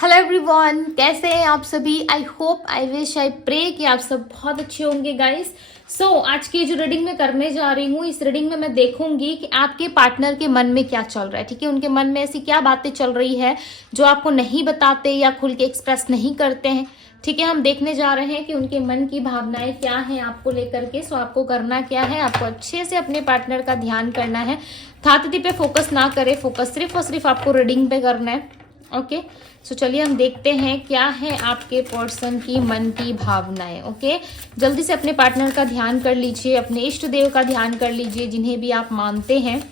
Hello everyone, कैसे हैं आप सभी। I hope, I wish, I pray कि आप सब बहुत अच्छे होंगे गाइस। आज की जो रीडिंग मैं करने जा रही हूँ, इस रीडिंग में मैं देखूंगी कि आपके पार्टनर के मन में क्या चल रहा है। ठीक है, उनके मन में ऐसी क्या बातें चल रही है जो आपको नहीं बताते या खुल के एक्सप्रेस नहीं करते हैं। ठीक है, हम देखने जा रहे हैं कि उनके मन की भावनाएं क्या हैं आपको लेकर के। आपको करना क्या है, आपको अच्छे से अपने पार्टनर का ध्यान करना है। थाती पे फोकस ना करें, फोकस सिर्फ और सिर्फ आपको रीडिंग पे करना है। ओके, चलिए हम देखते हैं क्या है आपके पर्सन की मन की भावनाएं। ओके, जल्दी से अपने पार्टनर का ध्यान कर लीजिए, अपने इष्ट देव का ध्यान कर लीजिए, जिन्हें भी आप मानते हैं।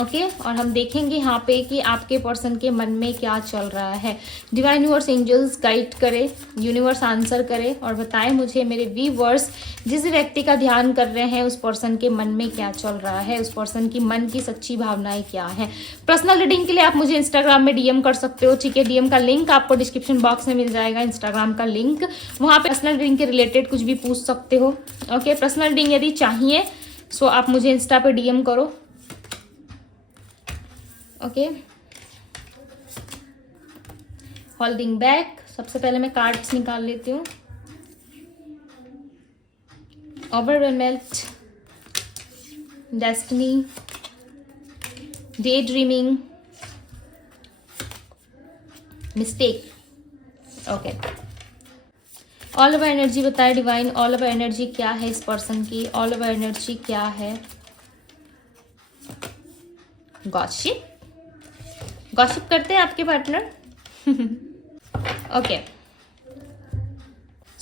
ओके, और हम देखेंगे यहाँ पे कि आपके पर्सन के मन में क्या चल रहा है। डिवाइन यूनिवर्स एंजल्स गाइड करे, यूनिवर्स आंसर करे और बताएं मुझे मेरे व्यूअर्स, जिस व्यक्ति का ध्यान कर रहे हैं उस पर्सन के मन में क्या चल रहा है, उस पर्सन की मन की सच्ची भावनाएं क्या है। पर्सनल रीडिंग के लिए आप मुझे इंस्टाग्राम में डीएम कर सकते हो। ठीक है, डीएम का लिंक आपको डिस्क्रिप्शन बॉक्स में मिल जाएगा, इंस्टाग्राम का लिंक। वहाँ पे पर्सनल रीडिंग के रिलेटेड कुछ भी पूछ सकते हो। ओके, पर्सनल रीडिंग यदि चाहिए आप मुझे इंस्टा पे डीएम करो। Okay, holding back. सबसे पहले मैं कार्ड्स निकाल लेती हूँ। Overwhelment, destiny, daydreaming, mistake. Okay, all over energy बताए डिवाइन। ऑल ओवर एनर्जी क्या है इस पर्सन की, ऑल ओवर एनर्जी क्या है। गॉसिप, गॉसिप करते हैं आपके पार्टनर। ओके,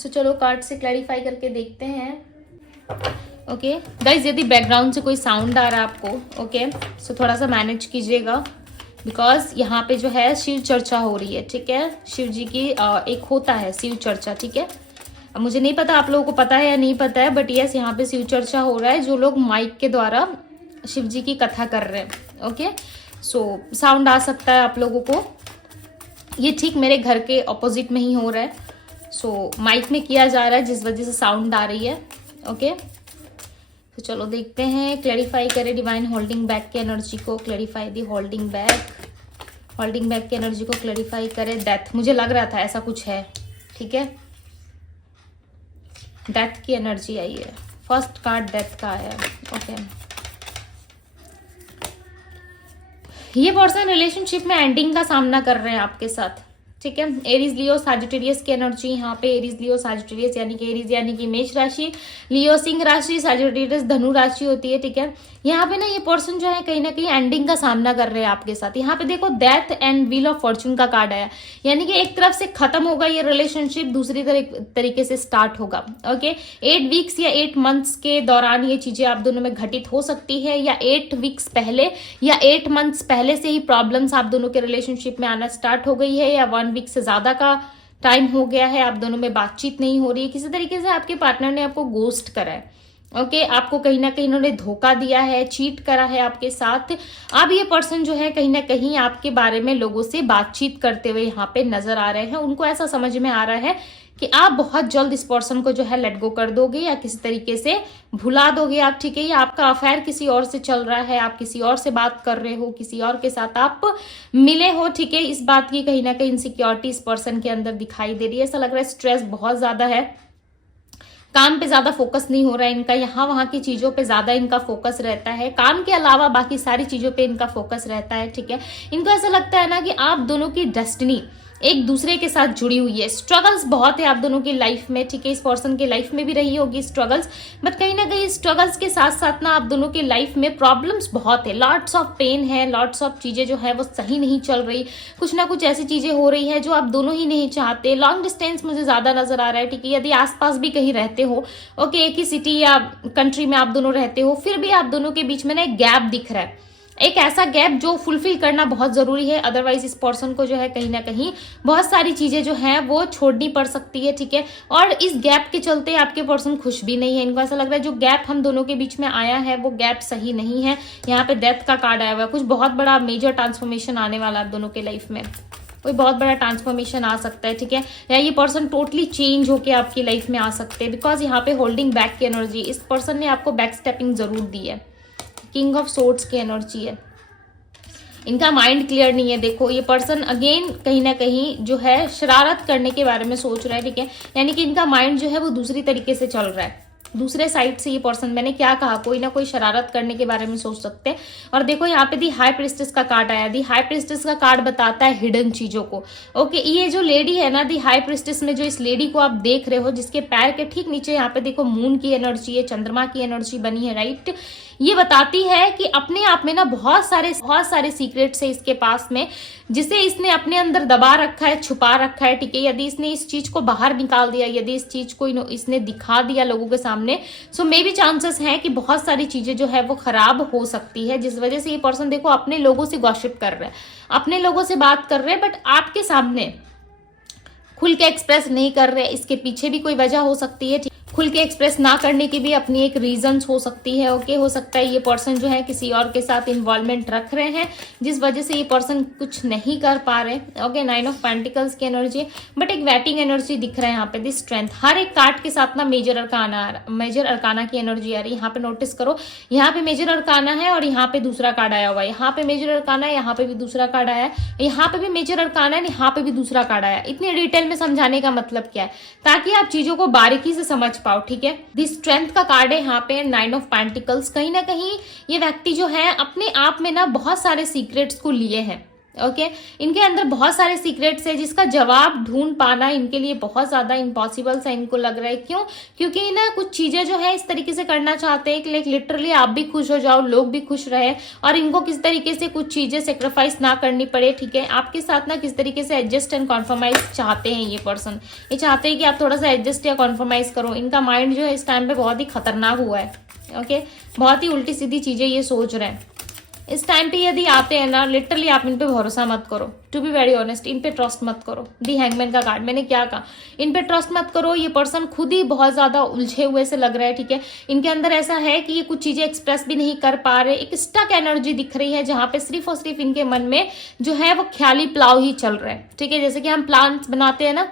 चलो कार्ड से क्लैरिफाई करके देखते हैं। ओके गाइज, यदि बैकग्राउंड से कोई साउंड आ रहा है आपको, ओके, थोड़ा सा मैनेज कीजिएगा, बिकॉज यहाँ पे जो है शिव चर्चा हो रही है। ठीक है, शिव जी की एक होता है शिव चर्चा। ठीक है, अब मुझे नहीं पता आप लोगों को पता है या नहीं पता है, बट यस यहाँ पे शिव चर्चा हो रहा है। जो लोग माइक के द्वारा शिव जी की कथा कर रहे हैं, ओके, साउंड आ सकता है आप लोगों को। ये ठीक मेरे घर के ऑपोजिट में ही हो रहा है। माइक में किया जा रहा है, जिस वजह से साउंड आ रही है। ओके, चलो देखते हैं, क्लैरिफाई करें डिवाइन होल्डिंग बैक की एनर्जी को। क्लैरिफाई दी होल्डिंग बैक की एनर्जी को क्लैरिफाई करें। डेथ, मुझे लग रहा था ऐसा कुछ है। ठीक है, डेथ की एनर्जी आई है। फर्स्ट कार्ड डेथ का आया। ओके, ये पर्सन रिलेशनशिप में एंडिंग का सामना कर रहे हैं आपके साथ। ठीक है, एरीज लियो सैजिटेरियस की एनर्जी यहाँ पे। एरीज लियो सैजिटेरियस यानी कि एरीज यानी कि मेष राशि, लियो सिंह राशि, सैजिटेरियस धनु राशि होती है। ठीक है, यहाँ पे ना ये पर्सन जो है कहीं ना कहीं एंडिंग का सामना कर रहे हैं आपके साथ। यहाँ पे देखो death and wheel of Fortune का कार्ड आया, यानी कि एक तरफ से खत्म होगा ये रिलेशनशिप, दूसरी तरीके से स्टार्ट होगा। ओके, 8 वीक्स या 8 मंथ्स के दौरान ये चीजें आप दोनों में घटित हो सकती है, या 8 वीक्स पहले या 8 मंथ्स पहले से ही प्रॉब्लम्स आप दोनों के रिलेशनशिप में आना स्टार्ट हो गई है, या 1 वीक से ज्यादा का टाइम हो गया है, आप दोनों में बातचीत नहीं हो रही है। किसी तरीके से आपके पार्टनर ने आपको गोस्ट करा है। ओके, आपको कहीं ना कहीं इन्होंने धोखा दिया है, चीट करा है आपके साथ। अब ये पर्सन जो है कहीं ना कहीं आपके बारे में लोगों से बातचीत करते हुए यहाँ पे नजर आ रहे हैं। उनको ऐसा समझ में आ रहा है कि आप बहुत जल्द इस पर्सन को जो है लेट गो कर दोगे, या किसी तरीके से भुला दोगे आप। ठीक है, या आपका अफेयर किसी और से चल रहा है, आप किसी और से बात कर रहे हो, किसी और के साथ आप मिले हो। ठीक है, इस बात की कहीं ना कहीं इनसिक्योरिटी इस पर्सन के अंदर दिखाई दे रही है। ऐसा लग रहा है स्ट्रेस बहुत ज्यादा है, काम पे ज्यादा फोकस नहीं हो रहा है इनका, यहाँ वहां की चीजों पे ज्यादा इनका फोकस रहता है, काम के अलावा बाकी सारी चीजों पे इनका फोकस रहता है। ठीक है, इनको ऐसा लगता है ना कि आप दोनों की डेस्टिनी एक दूसरे के साथ जुड़ी हुई है। स्ट्रगल्स बहुत है आप दोनों की लाइफ में। ठीक है, इस पर्सन की लाइफ में भी रही होगी स्ट्रगल्स, बट कहीं ना कहीं स्ट्रगल्स के साथ साथ ना आप दोनों की लाइफ में प्रॉब्लम्स बहुत है, लॉट्स ऑफ पेन है, लॉट्स ऑफ चीजें जो है वो सही नहीं चल रही। कुछ ना कुछ ऐसी चीजें हो रही है जो आप दोनों ही नहीं चाहते। लॉन्ग डिस्टेंस मुझे ज्यादा नजर आ रहा है। ठीक है, यदि आसपास भी कहीं रहते हो, ओके, एक ही सिटी या कंट्री में आप दोनों रहते हो, फिर भी आप दोनों के बीच में ना एक गैप दिख रहा है, एक ऐसा गैप जो फुलफिल करना बहुत जरूरी है। अदरवाइज इस पर्सन को जो है कहीं ना कहीं बहुत सारी चीजें जो है वो छोड़नी पड़ सकती है। ठीक है, और इस गैप के चलते आपके पर्सन खुश भी नहीं है। इनको ऐसा लग रहा है जो गैप हम दोनों के बीच में आया है वो गैप सही नहीं है। यहाँ पे डेथ का कार्ड आया हुआ है, कुछ बहुत बड़ा मेजर ट्रांसफॉर्मेशन आने वाला है आप दोनों के लाइफ में, कोई बहुत बड़ा ट्रांसफॉर्मेशन आ सकता है। ठीक है, या ये पर्सन टोटली चेंज होके आपकी लाइफ में आ सकते हैं, बिकॉज यहाँ पे होल्डिंग बैक की एनर्जी, इस पर्सन ने आपको बैक स्टेपिंग जरूर दी है। किंग ऑफ सोर्ड्स की एनर्जी है। इनका माइंड क्लियर नहीं है। देखो ये पर्सन अगेन कहीं ना कहीं जो है शरारत करने के बारे में सोच रहा है, ठीक है, यानी कि इनका माइंड जो है वो दूसरी तरीके से चल रहा है, दूसरे साइड से ये पर्सन, मैंने क्या कहा, कोई ना कोई शरारत करने के बारे में सोच सकते हैं। और देखो यहाँ पे दी हाई प्रिस्टेस का कार्ड आया, दी हाई प्रिस्टेस का कार्ड बताता है हिडन चीजों को। ओके, ये जो लेडी है ना, दी हाई प्रिस्टेस में जो इस लेडी को आप देख रहे हो, जिसके पैर के ठीक नीचे यहाँ पे देखो मून की एनर्जी है, चंद्रमा की एनर्जी बनी है, राइट। ये बताती है कि अपने आप में ना बहुत सारे सीक्रेट्स है इसके पास में, जिसे इसने अपने अंदर दबा रखा है, छुपा रखा है, ठीक है। यदि इसने इस चीज को बाहर निकाल दिया, यदि इस चीज को इसने दिखा दिया लोगों के सामने, सो मे बी चांसेस हैं कि बहुत सारी चीजें जो है वो खराब हो सकती है, जिस वजह से ये पर्सन देखो अपने लोगों से गॉसिप कर रहे हैं, अपने लोगों से बात कर रहे हैं, बट आपके सामने खुल के एक्सप्रेस नहीं कर रहे। इसके पीछे भी कोई वजह हो सकती है, खुल के एक्सप्रेस ना करने की भी अपनी एक रीजंस हो सकती है। ओके, हो सकता है ये पर्सन जो है किसी और के साथ इन्वॉल्वमेंट रख रहे हैं, जिस वजह से ये पर्सन कुछ नहीं कर पा रहे। ओके, 9 ऑफ पेंटिकल्स की एनर्जी, बट एक वेटिंग एनर्जी दिख रहा है यहाँ पे, दी स्ट्रेंथ। हर एक कार्ड के साथ ना मेजर अरकाना की एनर्जी आ रही है। यहाँ पे नोटिस करो, यहाँ पे मेजर अरकाना है और यहाँ पे दूसरा कार्ड आया हुआ है, यहाँ पे मेजर अरकाना है, यहाँ पे भी दूसरा कार्ड आया है, यहाँ पे भी मेजर अरकाना है, यहाँ पे भी दूसरा कार्ड आया। इतनी डिटेल में समझाने का मतलब क्या है, ताकि आप चीजों को बारीकी से समझ पाओ, ठीक है। दी स्ट्रेंथ का कार्ड है यहाँ पे, 9 ऑफ पेंटिकल्स। कहीं ना कहीं ये व्यक्ति जो है अपने आप में ना बहुत सारे सीक्रेट्स को लिए हैं। ओके, इनके अंदर बहुत सारे सीक्रेट्स है, जिसका जवाब ढूंढ पाना इनके लिए बहुत ज्यादा इम्पॉसिबल सा इनको लग रहा है। क्यों? क्योंकि ना कुछ चीजें जो है इस तरीके से करना चाहते हैं कि लाइक लिटरली आप भी खुश हो जाओ, लोग भी खुश रहे, और इनको किस तरीके से कुछ चीजें सेक्रीफाइस ना करनी पड़े, ठीक है। आपके साथ ना किस तरीके से एडजस्ट एंड कॉन्फर्माइज चाहते हैं ये पर्सन, ये चाहते हैं कि आप थोड़ा सा एडजस्ट या कॉन्फर्माइज करो। इनका माइंड जो है इस टाइम पे बहुत ही खतरनाक हुआ है। ओके, बहुत ही उल्टी सीधी चीजें ये सोच रहे हैं इस टाइम पे। यदि आते हैं ना, लिटरली आप इन पे भरोसा मत करो, टू बी वेरी ऑनेस्ट, इन पे ट्रस्ट मत करो। दी हैंगमैन का कार्ड, मैंने क्या कहा, इन पे ट्रस्ट मत करो। ये पर्सन खुद ही बहुत ज्यादा उलझे हुए से लग रहा है, ठीक है। इनके अंदर ऐसा है कि ये कुछ चीजें एक्सप्रेस भी नहीं कर पा रहे, एक स्टक एनर्जी दिख रही है, जहां पे सिर्फ और सिर्फ इनके मन में जो है वो ख्याली प्लाव ही चल रहा है, ठीक है। जैसे कि हम प्लान्स बनाते हैं ना,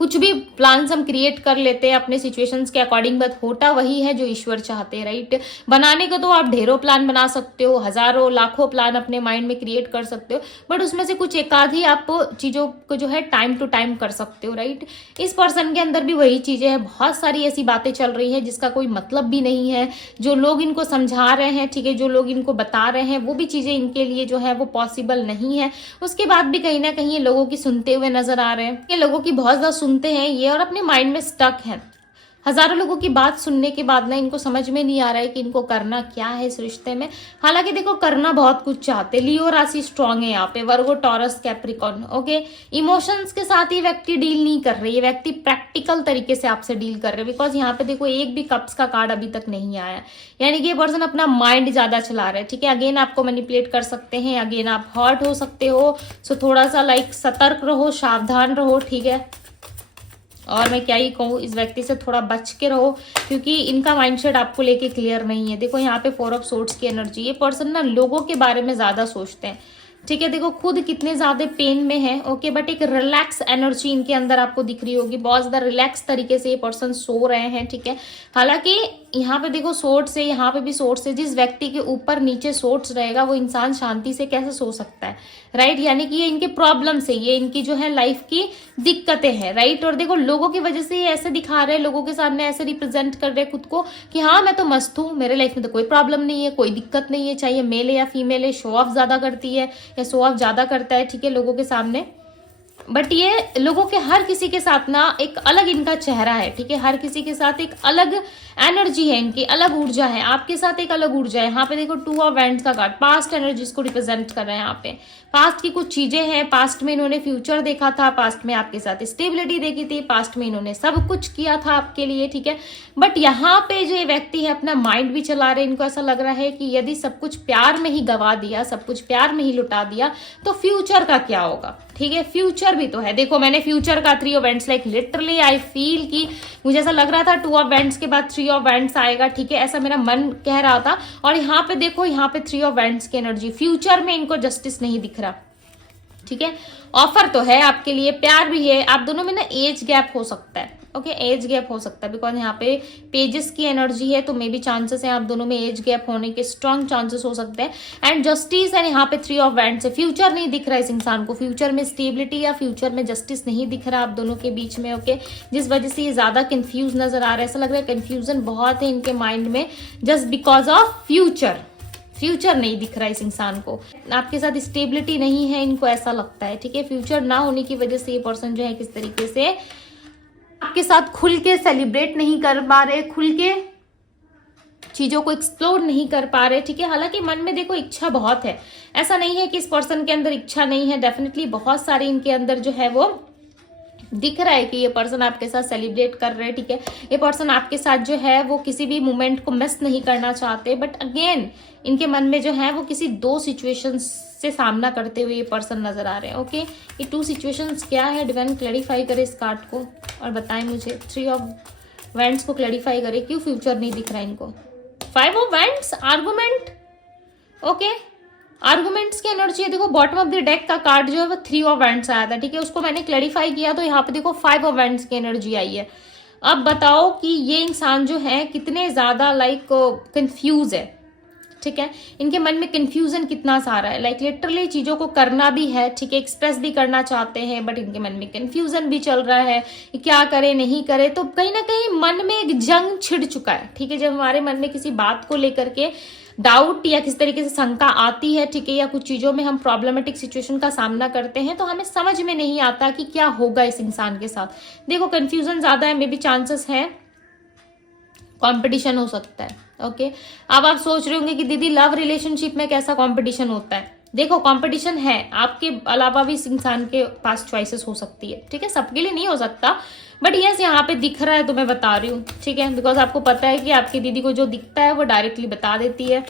कुछ भी प्लान्स हम क्रिएट कर लेते हैं अपने सिचुएशंस के अकॉर्डिंग, बट होता वही है जो ईश्वर चाहते हैं, राइट। बनाने को तो आप ढेरों प्लान बना सकते हो, हजारों लाखों प्लान अपने माइंड में क्रिएट कर सकते हो, बट उसमें से कुछ एक आध ही आप चीजों को जो है टाइम टू टाइम कर सकते हो, राइट। इस पर्सन के अंदर भी वही चीजें हैं, बहुत सारी ऐसी बातें चल रही है जिसका कोई मतलब भी नहीं है। जो लोग इनको समझा रहे हैं, ठीक है, जो लोग इनको बता रहे हैं, वो भी चीजें इनके लिए जो है वो पॉसिबल नहीं है। उसके बाद भी कहीं ना कहीं ये लोगों की सुनते हुए नजर आ रहे हैं, ये लोगों की बहुत ज्यादा सुनते हैं ये, और अपने माइंड में स्टक है। हजारों लोगों की बात सुनने के बाद ना इनको समझ में नहीं आ रहा है कि इनको करना क्या है इस रिश्ते में। हालांकि देखो करना बहुत कुछ चाहते, लियो राशि स्ट्रांग है यहाँ पे, वर्गो, टॉरस, कैप्रिकॉर्न। ओके, इमोशंस के साथ ये व्यक्ति डील नहीं कर रहे, ये व्यक्ति प्रैक्टिकल तरीके से आपसे डील कर रहे, बिकॉज यहाँ पे देखो एक भी कप्स का कार्ड अभी तक नहीं आया, यानी कि ये पर्सन अपना माइंड ज्यादा चला रहा है, ठीक है। अगेन आपको मैनिपुलेट कर सकते हैं, अगेन आप हर्ट हो सकते हो, सो थोड़ा सा लाइक सतर्क रहो, सावधान रहो, ठीक है। और मैं क्या ही कहूँ, इस व्यक्ति से थोड़ा बच के रहो, क्योंकि इनका माइंडसेट आपको लेके क्लियर नहीं है। देखो यहाँ पे 4 ऑफ सोर्ड्स की एनर्जी, ये पर्सन ना लोगों के बारे में ज्यादा सोचते हैं, ठीक है। देखो खुद कितने ज्यादा पेन में है, ओके, बट एक रिलैक्स एनर्जी इनके अंदर आपको दिख रही होगी, बहुत ज्यादा रिलैक्स तरीके से ये पर्सन सो रहे हैं, ठीक है। हालांकि यहाँ पे देखो सोर्ट्स है, यहाँ पे भी सोर्ट्स है, जिस व्यक्ति के ऊपर नीचे सोर्ट्स रहेगा वो इंसान शांति से कैसे सो सकता है, राइट। यानी कि ये इनके प्रॉब्लम्स है, ये इनकी जो है लाइफ की दिक्कतें हैं, राइट। और देखो लोगों की वजह से ये ऐसे दिखा रहे हैं, लोगों के सामने ऐसे रिप्रेजेंट कर रहे हैं खुद को कि हाँ मैं तो मस्त हूँ, मेरे लाइफ में तो कोई प्रॉब्लम नहीं है, कोई दिक्कत नहीं है, चाहे मेल है या फीमेल है। शो ऑफ ज्यादा करती है या शो ऑफ ज्यादा करता है, ठीक है, लोगों के सामने। बट ये लोगों के हर किसी के साथ ना एक अलग इनका चेहरा है, ठीक है। हर किसी के साथ एक अलग एनर्जी है, इनकी अलग ऊर्जा है, आपके साथ एक अलग ऊर्जा है। यहाँ पे देखो 2 ऑफ वैंड्स का कार्ड, पास्ट एनर्जीज को रिप्रेजेंट कर रहे हैं यहाँ पे। पास्ट की कुछ चीजें हैं, पास्ट में इन्होंने फ्यूचर देखा था, पास्ट में आपके साथ स्टेबिलिटी देखी थी, पास्ट में इन्होंने सब कुछ किया था आपके लिए, ठीक है। बट यहाँ पे जो ये व्यक्ति है अपना माइंड भी चला रहे, इनको ऐसा लग रहा है कि यदि सब कुछ प्यार में ही गवा दिया, सब कुछ प्यार में ही लुटा दिया, तो फ्यूचर का क्या होगा, ठीक है। फ्यूचर भी तो है। देखो मैंने फ्यूचर का 3 of wands, like literally I feel कि मुझे ऐसा लग रहा था 2 ऑफ वैंड्स के बाद 3 ऑफ वैंड्स आएगा, ठीक है, ऐसा मेरा मन कह रहा था। और यहाँ पे देखो, यहाँ पे 3 ऑफ वैंड्स की एनर्जी, फ्यूचर में इनको जस्टिस नहीं दिख रहा, ठीक है। ऑफर तो है आपके लिए, प्यार भी है, आप दोनों में ना एज गैप हो सकता है, ओके, एज गैप हो सकता है बिकॉज यहाँ पे पेजेस की एनर्जी है, तो मे बी चांसेस है आप दोनों में एज गैप होने के स्ट्रॉन्ग चांसेस हो सकते हैं। एंड जस्टिस एंड यहाँ पे 3 ऑफ वैंड्स है। फ्यूचर नहीं दिख रहा है इस इंसान को, फ्यूचर में स्टेबिलिटी या फ्यूचर में जस्टिस नहीं दिख रहा आप दोनों के बीच में। ओके, जिस वजह से ये ज्यादा कंफ्यूज नजर आ रहा है, ऐसा लग रहा है कंफ्यूजन बहुत है इनके माइंड में जस्ट बिकॉज ऑफ फ्यूचर नहीं दिख रहा है इस इंसान को, आपके साथ स्टेबिलिटी नहीं है इनको, ऐसा लगता है। ठीक है, फ्यूचर ना होने की वजह से ये पर्सन जो है किस तरीके से आपके साथ खुल के सेलिब्रेट नहीं कर पा रहे, खुल के चीजों को एक्सप्लोर नहीं कर पा रहे। ठीक है, हालांकि मन में देखो इच्छा बहुत है, ऐसा नहीं है कि इस पर्सन के अंदर इच्छा नहीं है, डेफिनेटली बहुत सारे इनके अंदर जो है वो दिख रहा है कि ये पर्सन आपके साथ सेलिब्रेट कर रहे हैं। ठीक है, ये पर्सन आपके साथ जो है वो किसी भी मोमेंट को मिस नहीं करना चाहते, बट अगेन इनके मन में जो है वो किसी 2 सिचुएशंस से सामना करते हुए ये पर्सन नजर आ रहे हैं। ओके, ये 2 सिचुएशंस क्या है, डिवाइन क्लैरिफाई करे इस कार्ड को और बताएं मुझे। 3 ऑफ वैंड्स को क्लैरिफाई करे, क्यों फ्यूचर नहीं दिख रहा इनको। 5 of wands, argument. Okay, arguments की एनर्जी है। देखो बॉटम ऑफ द डेक का कार्ड जो है वो 3 ऑफ वैंड्स आया था। ठीक है, उसको मैंने क्लैरिफाई किया तो यहाँ पे देखो 5 ऑफ वैंड्स की एनर्जी आई है। अब बताओ कि ये इंसान जो है कितने ज्यादा कंफ्यूज है। ठीक है, इनके मन में कंफ्यूजन कितना सारा है, लिटरली चीजों को करना भी है, ठीक है, एक्सप्रेस भी करना चाहते हैं, बट इनके मन में कंफ्यूजन भी चल रहा है कि क्या करे नहीं करे। तो कहीं ना कहीं मन में एक जंग छिड़ चुका है। ठीक है, जब हमारे मन में किसी बात को लेकर के डाउट या किस तरीके से शंका आती है, ठीक है, या कुछ चीजों में हम प्रॉब्लमेटिक सिचुएशन का सामना करते हैं, तो हमें समझ में नहीं आता कि क्या होगा इस इंसान के साथ। देखो कंफ्यूजन ज्यादा है, मे बी चांसेस है कंपटीशन हो सकता है। ओके, अब आप सोच रहे होंगे कि दीदी लव रिलेशनशिप में कैसा कंपटीशन होता है। देखो कंपटीशन है, आपके अलावा भी इस इंसान के पास चॉइसेस हो सकती है। ठीक है, सबके लिए नहीं हो सकता, बट यस यहाँ पे दिख रहा है तो मैं बता रही हूँ। ठीक है, बिकॉज आपको पता है कि आपकी दीदी को जो दिखता है वो डायरेक्टली बता देती है।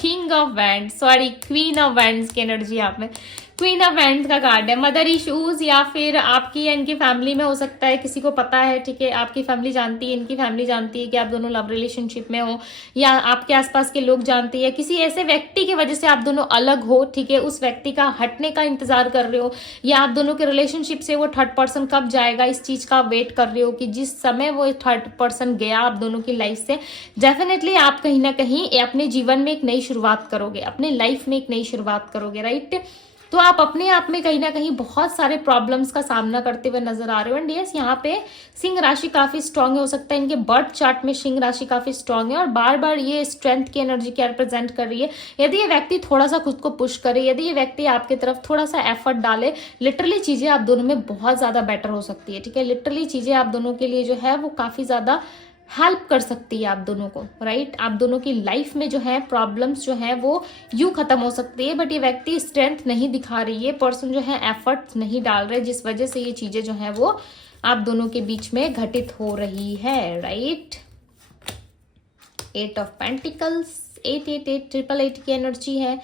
King of wands, sorry queen of wands की एनर्जी यहाँ पे, क्वीन ऑफ वैंड्स का कार्ड है। मदर इश्यूज या फिर आपकी या इनकी फैमिली में हो सकता है, किसी को पता है। ठीक है, आपकी फैमिली जानती है, इनकी फैमिली जानती है कि आप दोनों लव रिलेशनशिप में हो, या आपके आसपास के लोग जानते हैं, किसी ऐसे व्यक्ति की वजह से आप दोनों अलग हो। ठीक है, उस व्यक्ति का हटने का इंतजार कर रहे हो, या आप दोनों के रिलेशनशिप से वो थर्ड पर्सन कब जाएगा इस चीज का वेट कर रहे हो कि जिस समय वो थर्ड पर्सन गया आप दोनों की लाइफ से, डेफिनेटली आप कहीं ना कहीं अपने जीवन में एक नई शुरुआत करोगे, अपने लाइफ में एक नई शुरुआत करोगे। राइट, तो आप अपने आप में कहीं ना कहीं बहुत सारे प्रॉब्लम्स का सामना करते हुए नजर आ रहे हो। एंड यस यहाँ पे सिंह राशि काफी स्ट्रांग है, हो सकता है इनके बर्थ चार्ट में सिंह राशि काफी स्ट्रांग है और बार बार ये स्ट्रेंथ की एनर्जी क्या रिप्रेजेंट कर रही है। यदि ये व्यक्ति थोड़ा सा खुद को पुश करे, यदि ये व्यक्ति आपकी तरफ थोड़ा सा एफर्ट डाले, लिटरली चीजें आप दोनों में बहुत ज्यादा बेटर हो सकती है। ठीक है, लिटरली चीजें आप दोनों के लिए जो है वो काफी ज्यादा हेल्प कर सकती है आप दोनों को। राइट, आप दोनों की लाइफ में जो है प्रॉब्लम्स जो है वो यूं खत्म हो सकती है, बट ये व्यक्ति स्ट्रेंथ नहीं दिखा रही है, पर्सन जो है एफर्ट नहीं डाल रहे, जिस वजह से ये चीजें जो है वो आप दोनों के बीच में घटित हो रही है। राइट, 8 ऑफ पेंटिकल्स, 888 की एनर्जी है।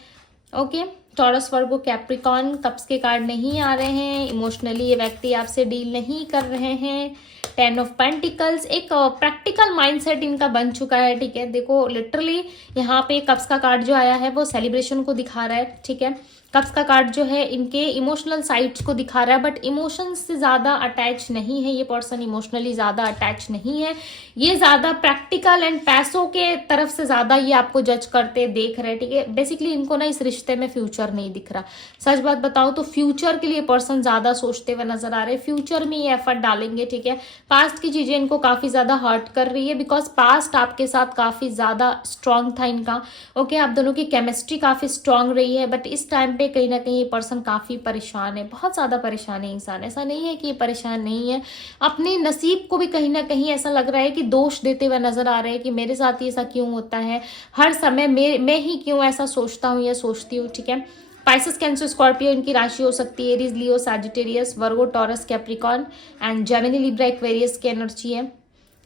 ओके, टॉरस, वर्गो, कैप्रिकॉन, कप्स के कार्ड नहीं आ रहे हैं। इमोशनली ये व्यक्ति आपसे डील नहीं कर रहे हैं। 10 ऑफ पेंटिकल्स, एक प्रैक्टिकल माइंडसेट इनका बन चुका है। ठीक है, देखो लिटरली यहाँ पे कप्स का कार्ड जो आया है वो सेलिब्रेशन को दिखा रहा है। ठीक है, कप्स का कार्ड जो है इनके इमोशनल साइड्स को दिखा रहा है, बट इमोशंस से ज्यादा अटैच नहीं है ये पर्सन, इमोशनली ज्यादा अटैच नहीं है ये, ज्यादा प्रैक्टिकल एंड पैसों के तरफ से ज्यादा ये आपको जज करते देख रहे हैं। ठीक है, बेसिकली इनको ना इस रिश्ते में फ्यूचर नहीं दिख रहा। सच बात बताओ तो फ्यूचर के लिए पर्सन ज्यादा सोचते हुए नजर आ रहे हैं, फ्यूचर में ये एफर्ट डालेंगे। ठीक है, पास्ट की चीजें इनको काफी ज्यादा हर्ट कर रही है, बिकॉज पास्ट आपके साथ काफी ज्यादा स्ट्रांग था इनका। ओके, आप दोनों की केमिस्ट्री काफी स्ट्रांग रही है, बट इस टाइम पे कहीं ना कहीं ये पर्सन काफी परेशान है, बहुत ज्यादा परेशान है इंसान। ऐसा नहीं है कि ये परेशान नहीं है, अपने नसीब को भी कहीं ना कहीं ऐसा लग रहा है कि दोष देते हुए नजर आ रहे हैं कि मेरे साथ ही ऐसा क्यों होता है, हर समय मैं ही क्यों ऐसा सोचता हूँ या सोचती हूँ। ठीक है, पाइसेस, कैंसर, स्कॉर्पियो इनकी राशि हो सकती है। Aries, Leo, Sagittarius, Virgo, taurus, Capricorn and Gemini, Libra, Aquarius की एनर्जी है।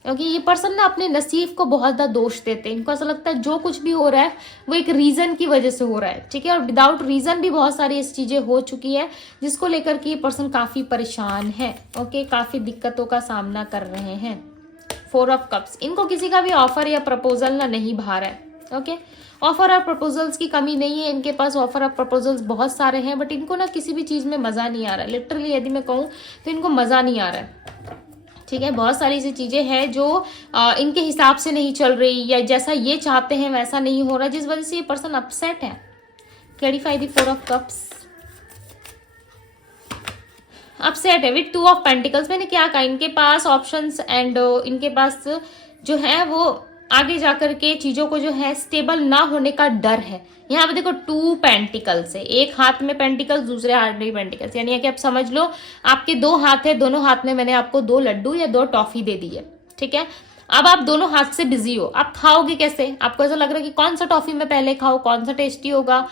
क्योंकि ये पर्सन ना अपने नसीब को बहुत ज्यादा दोष देते हैं, इनको ऐसा लगता है जो कुछ भी हो रहा है वो एक रीजन की वजह से हो रहा है। ठीक है, और विदाउट रीजन भी बहुत सारी ऐसी चीजें हो चुकी है जिसको लेकर के ये पर्सन काफी परेशान है। ओके, काफी दिक्कतों का सामना कर रहे हैं। 4 ऑफ कप्स, इनको किसी का भी ऑफर या प्रपोजल ना नहीं भा रहा है। ओके, ऑफर और प्रपोजल्स की कमी नहीं है इनके पास, ऑफर और प्रपोजल्स बहुत सारे हैं, बट इनको ना किसी भी चीज में मजा नहीं आ रहा है। लिटरली यदि मैं कहूँ तो इनको मजा नहीं आ रहा है। ठीक है, बहुत सारी ऐसी चीजें हैं जो इनके हिसाब से नहीं चल रही, या जैसा ये चाहते हैं वैसा नहीं हो रहा, जिस वजह से ये पर्सन अपसेट है। Clarify the 4 of cups. Upset है विद 2 ऑफ पेंटिकल्स। मैंने क्या कहा, इनके पास ऑप्शंस एंड इनके पास जो है वो आगे जाकर के चीजों को जो है स्टेबल ना होने का डर है। यहाँ पे देखो 2 पेंटिकल्स है, एक हाथ में पेंटिकल्स, दूसरे हाथ में पेंटिकल्स, यानी कि आप समझ लो आपके 2 हाथ है, दोनों हाथ में मैंने आपको 2 लड्डू या 2 टॉफी दे दी है। ठीक है, अब आप दोनों हाथ से बिजी हो, आप खाओगे कैसे? आपको ऐसा लग रहा है कि कौन सा टॉफी में पहले खाओ, कौन सा टेस्टी होगा,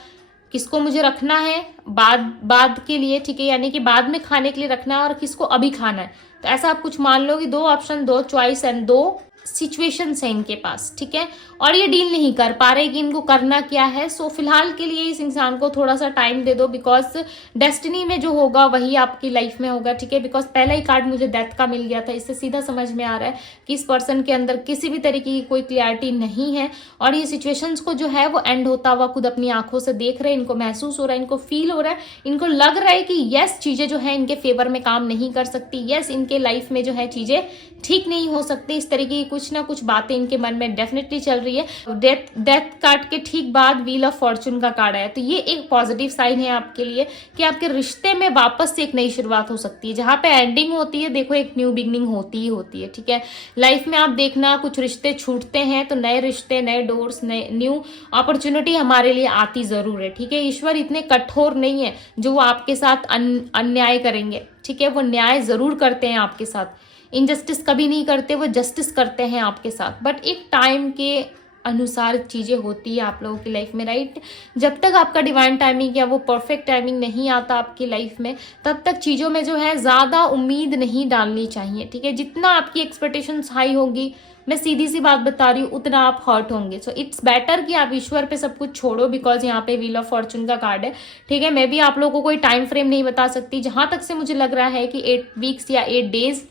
किसको मुझे रखना है बाद के लिए, ठीक है, यानी कि बाद में खाने के लिए रखना है, और किसको अभी खाना है। तो ऐसा आप कुछ मान लो कि 2 ऑप्शन, 2 चॉइस एंड 2 सिचुएशंस है इनके पास। ठीक है, और ये डील नहीं कर पा रहे कि इनको करना क्या है। सो फिलहाल के लिए इस इंसान को थोड़ा सा टाइम दे दो, बिकॉज डेस्टिनी में जो होगा वही आपकी लाइफ में होगा। ठीक है, बिकॉज पहला ही कार्ड मुझे डेथ का मिल गया था, इससे सीधा समझ में आ रहा है कि इस पर्सन के अंदर किसी भी तरीके की कोई क्लियरिटी नहीं है, और ये सिचुएशंस को जो है वो एंड होता हुआ खुद अपनी आंखों से देख रहे हैं, इनको महसूस हो रहा है, इनको फील हो रहा है, इनको लग रहा है कि यस चीजें जो है इनके फेवर में काम नहीं कर सकती, यस इनके लाइफ में जो है चीजें ठीक नहीं हो सकती। इस तरीके की कुछ ना कुछ बातें इनके मन में डेफिनेटली चल रही है। डेथ कार्ड के ठीक बाद व्हील ऑफ फॉर्चून का कार्ड आया, तो ये एक पॉजिटिव साइन है आपके लिए कि आपके रिश्ते में वापस से एक नई शुरुआत हो सकती है। जहां पे एंडिंग होती है, देखो एक न्यू बिगनिंग होती ही होती है। ठीक है, लाइफ में आप देखना कुछ रिश्ते छूटते हैं तो नए रिश्ते, नए डोर्स, नए न्यू अपॉर्चुनिटी हमारे लिए आती जरूर है। ठीक है, ईश्वर इतने कठोर नहीं है जो वो आपके साथ अन्याय करेंगे। ठीक है, वो न्याय जरूर करते हैं आपके साथ, इनजस्टिस कभी नहीं करते, वो जस्टिस करते हैं आपके साथ, बट एक टाइम के अनुसार चीजें होती है आप लोगों की लाइफ में, राइट। जब तक आपका डिवाइन टाइमिंग या वो परफेक्ट टाइमिंग नहीं आता आपकी लाइफ में, तब तक चीजों में जो है ज्यादा उम्मीद नहीं डालनी चाहिए। ठीक है, जितना आपकी एक्सपेक्टेशंस हाई होगी, मैं सीधी सी बात बता रही हूँ, उतना आप हर्ट होंगे। सो इट्स बेटर कि आप ईश्वर पे सब कुछ छोड़ो, बिकॉज यहाँ पे व्हील ऑफ फॉर्चून का कार्ड है। ठीक है, मैं भी आप लोगों को कोई टाइम फ्रेम नहीं बता सकती, जहां तक से मुझे लग रहा है कि 8 वीक्स या 8 डेज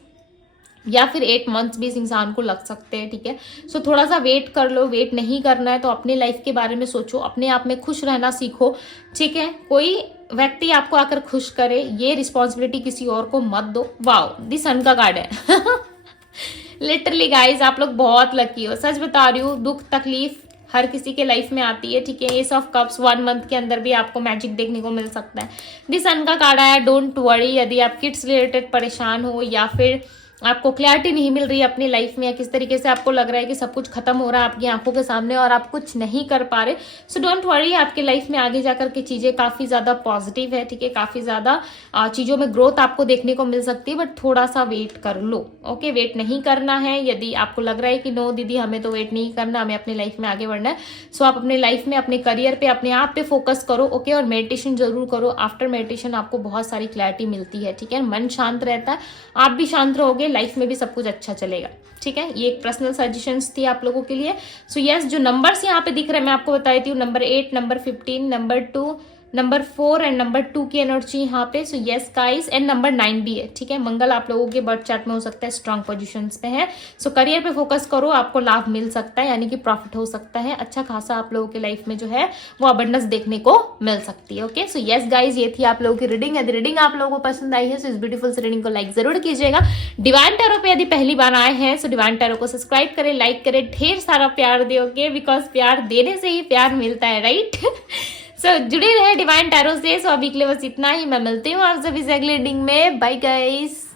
या फिर 8 मंथ्स भी इस इंसान को लग सकते हैं। ठीक है, सो थोड़ा सा वेट कर लो। वेट नहीं करना है तो अपने लाइफ के बारे में सोचो, अपने आप में खुश रहना सीखो। ठीक है, कोई व्यक्ति आपको आकर खुश करे, ये रिस्पॉन्सिबिलिटी किसी और को मत दो। वाओ, दी सन का कार्ड है। लिटरली गाइज, आप लोग बहुत लकी हो, सच बता रही हूँ। दुख तकलीफ हर किसी के लाइफ में आती है। ठीक है, एस ऑफ कप्स 1 मंथ के अंदर भी आपको मैजिक देखने को मिल सकता है। दी सन का कार्ड आया, डोंट वरी। यदि आप किड्स रिलेटेड परेशान हो, या फिर आपको क्लैरिटी नहीं मिल रही है अपनी लाइफ में, या किस तरीके से आपको लग रहा है कि सब कुछ खत्म हो रहा है आपकी आंखों के सामने और आप कुछ नहीं कर पा रहे, सो डोंट वरी, आपकी लाइफ में आगे जाकर के चीजें काफी ज्यादा पॉजिटिव है। ठीक है, काफी ज्यादा चीजों में ग्रोथ आपको देखने को मिल सकती है, बट थोड़ा सा वेट कर लो। ओके, वेट नहीं करना है। यदि आपको लग रहा है कि नो दीदी हमें तो वेट नहीं करना, हमें अपनी लाइफ में आगे बढ़ना है, सो आप अपने लाइफ में, अपने करियर पे, अपने आप पे फोकस करो। ओके, और मेडिटेशन जरूर करो। आफ्टर मेडिटेशन आपको बहुत सारी क्लैरिटी मिलती है। ठीक है, मन शांत रहता है, आप भी शांत रहोगे, लाइफ में भी सब कुछ अच्छा चलेगा। ठीक है, ये एक पर्सनल सजेशंस थी आप लोगों के लिए। सो यस, जो नंबर्स यहाँ पे दिख रहे हैं मैं आपको बता देती हूँ, number 8, number 15, number 2, number 4 and number 2 की एनर्जी यहाँ पे। So yes guys, and number 9 भी है। ठीक है, मंगल आप लोगों के बर्थ चार्ट में हो सकता है स्ट्रांग पोजीशंस पे है। सो करियर पे फोकस करो, आपको लाभ मिल सकता है, यानी कि प्रॉफिट हो सकता है अच्छा खासा। आप लोगों की लाइफ में जो है वो अबंडेंस देखने को मिल सकती है। ओके, सो यस गाइज, ये थी आप लोगों की रीडिंग। यदि रीडिंग आप लोगों को पसंद आई है सो इस ब्यूटीफुल से रीडिंग को लाइक जरूर कीजिएगा। डिवाइन टैरो पे यदि पहली बार आए हैं सो डिवाइन टैरो को सब्सक्राइब करें, लाइक करें, ढेर सारा प्यार दियोगे, बिकॉज प्यार देने से ही प्यार मिलता है, राइट। सो जुड़े रहे डिवाइन टैरो से। सो अभी के लिए बस इतना ही, मैं मिलती हूँ आप सभी से अगली रीडिंग में। Bye guys.